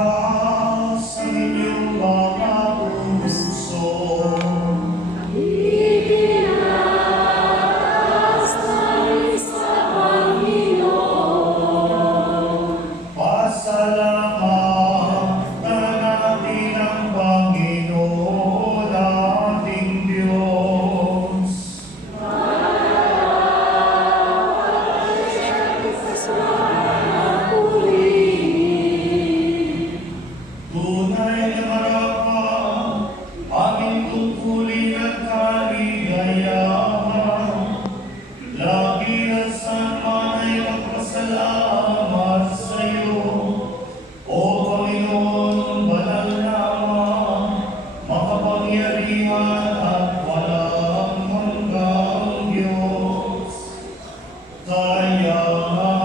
sa inyong mga puso. Itinaas tayo sa Panginoon. Pasalamatan natin ang Panginoon ating Diyos. Tunay na marapat, aming tungkulin at kaligayahan. Lagi at saan ay magpasalamat sa iyo. O Panginoon, banal lamang, makapangyarihan at walang hanggang Diyos. Kaya nga,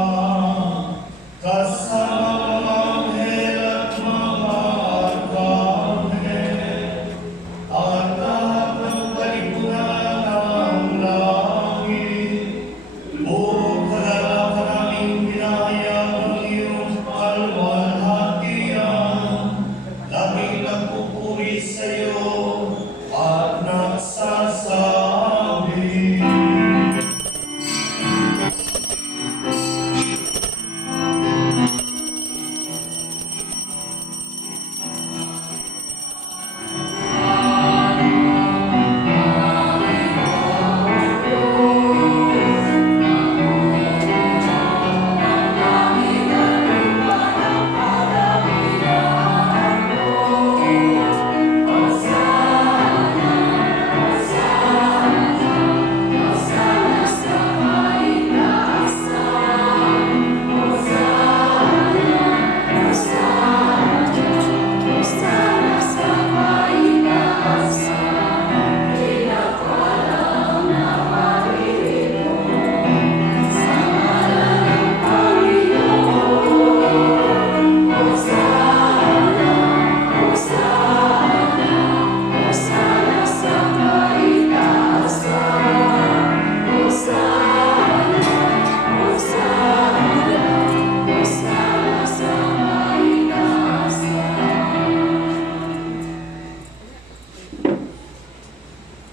kasama mga anghel at mga arkanghel, at lahat ng kalipunan ng langit, buong kagalakan naming pinahayag ang iyong kalwalhatian, laging nagpupuri sa iyo at nagsasabi,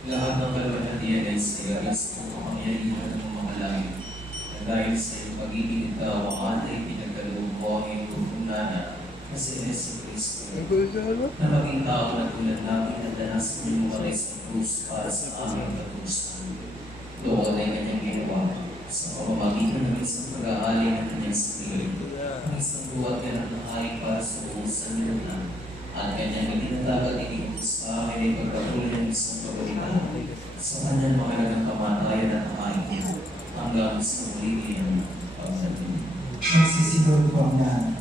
Lahat ng kalwalhatian ay sa iyo, alas ng kapangyarihan ng mga langit. Na dahil sa iyong pag-ibig ikaw, ang ating pinagkaloob mo ang iyong tutunana na si Yesu Cristo. Na maging tao na tulad namin na danas ng lumaray sa krus para sa aming kagustuhan. Doon ay kanyang ginawa sa pamamagitan ng isang pag-aali ng kanyang sarili. Ang isang buhat niya ng haing para sa buong sanlibutan. At kanyang itinatag at iniutos sa amin ay pagpatuloy ng isang pagalitan sa kanyang mahalagang kamatayan at kain hanggang sa muli niyang pagdating. Nagsisiguro po ang lahat.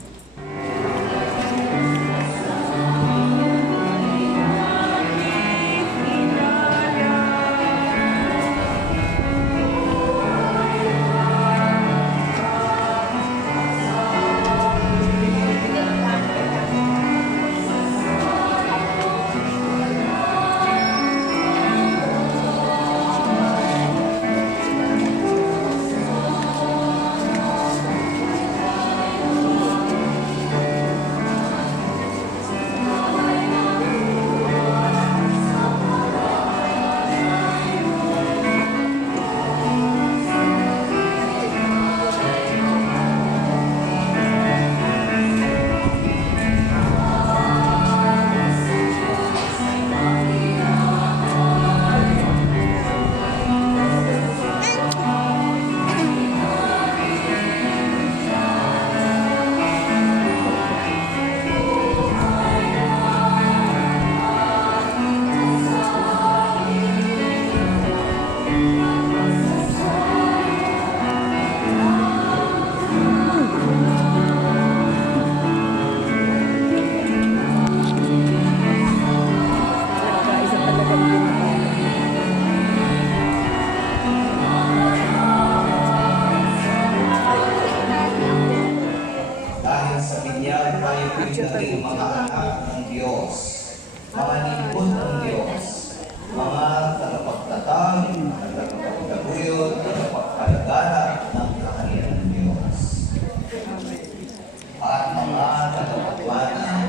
naging mga anak ng Diyos, mga lingkod ng Diyos, mga tagapagtatag, tagapagtaguyod, tagapagpalaganap ng kaharian ng Diyos, at mga tagapagpana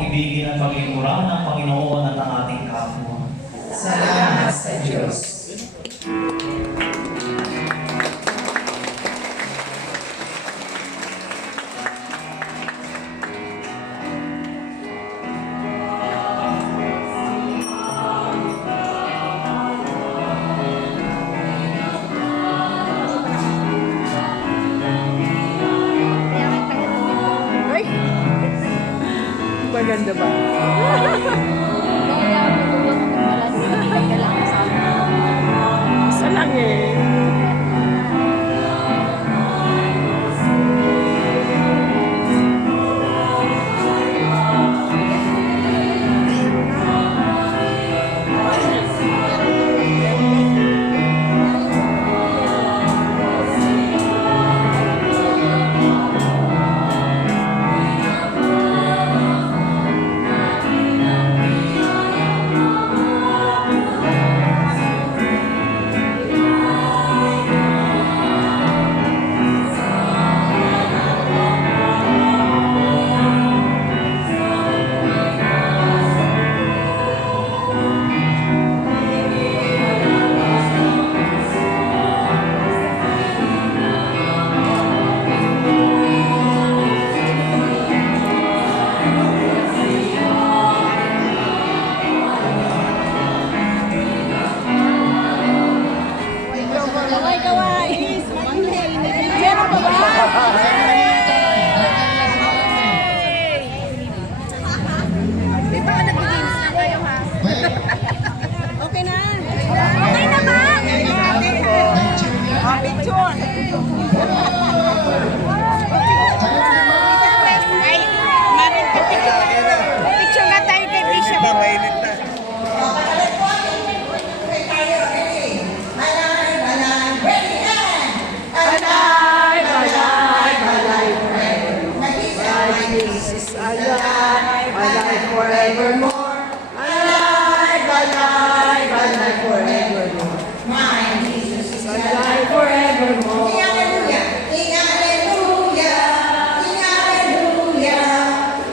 pag-ibigin at paglingkuran ng Panginoon at ang ating kapwa. Salamat sa Diyos. Ay! Maganda ba? Isa lang eh. Okay na. Okay na ba? Picture. Ay, Marin, picture nga tayo kay Bishop. Alive, alive, alive, Jesus alive, alive forevermore. Alive, alive, alive forevermore. My Jesus is alive forevermore. Sing hallelujah, sing hallelujah, sing hallelujah.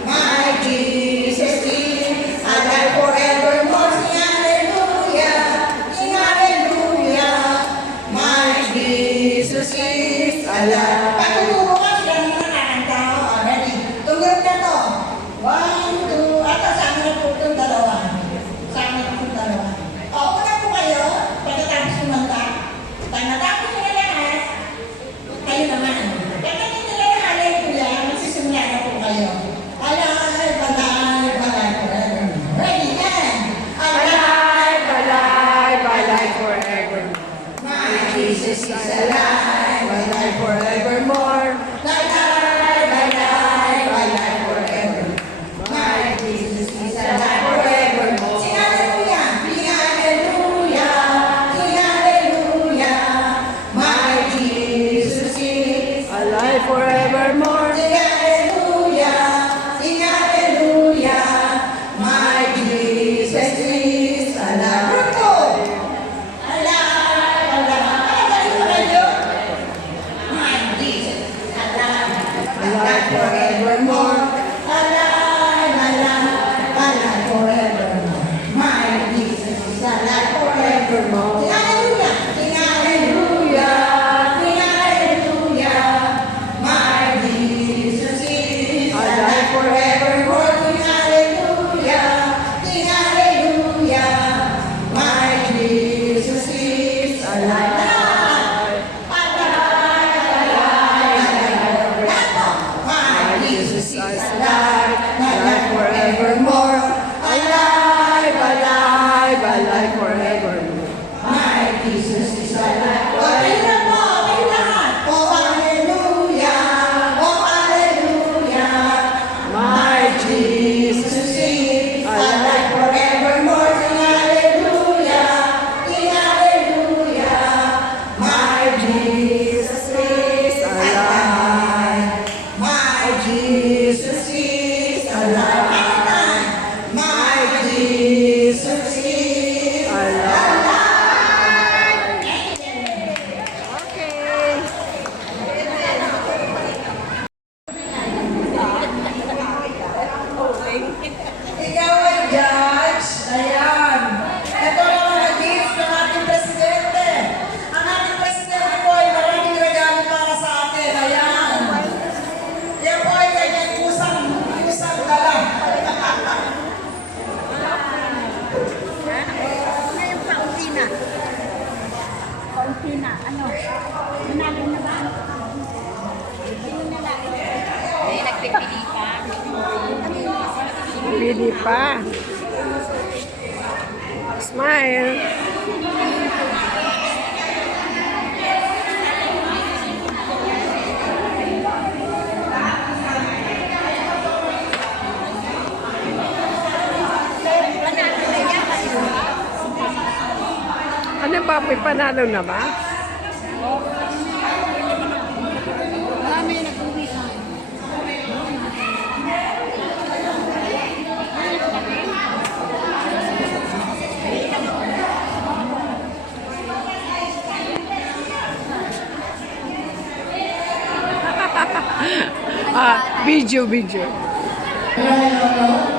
My Jesus is alive forevermore. Sing hallelujah, sing hallelujah. My Jesus is alive. Patuturo ka sila ng mga kakanta. Ready? Tunggal na to. 1, 2, ata sa amin na po itong dalawa. Sa amin na po itong dalawa. O, una po kayo, pagkatapos kumanta. Pag natapos nyo na lahat, kayo naman. Pagkatapos nyo na lahat, hallelujah, magsisimula na po kayo. Alive, alive, alive forever. Ready? And alive, alive, alive forever. My Jesus is alive, alive forevermore. Alive, alive, alive forever. My Jesus is alive forevermore. Sing hallelujah, sing hallelujah, sing hallelujah. My Jesus is alive forevermore. Sing hallelujah, sing hallelujah. My Jesus is alive. Alive, alive. My Jesus Alpina, ano? Nanalo na ba? Sino nanalo? Ay, nagpipili pa. Pili pa. Smile. Ano ba? May panalo na ba? Marami nag-uwi ka. Video. Royal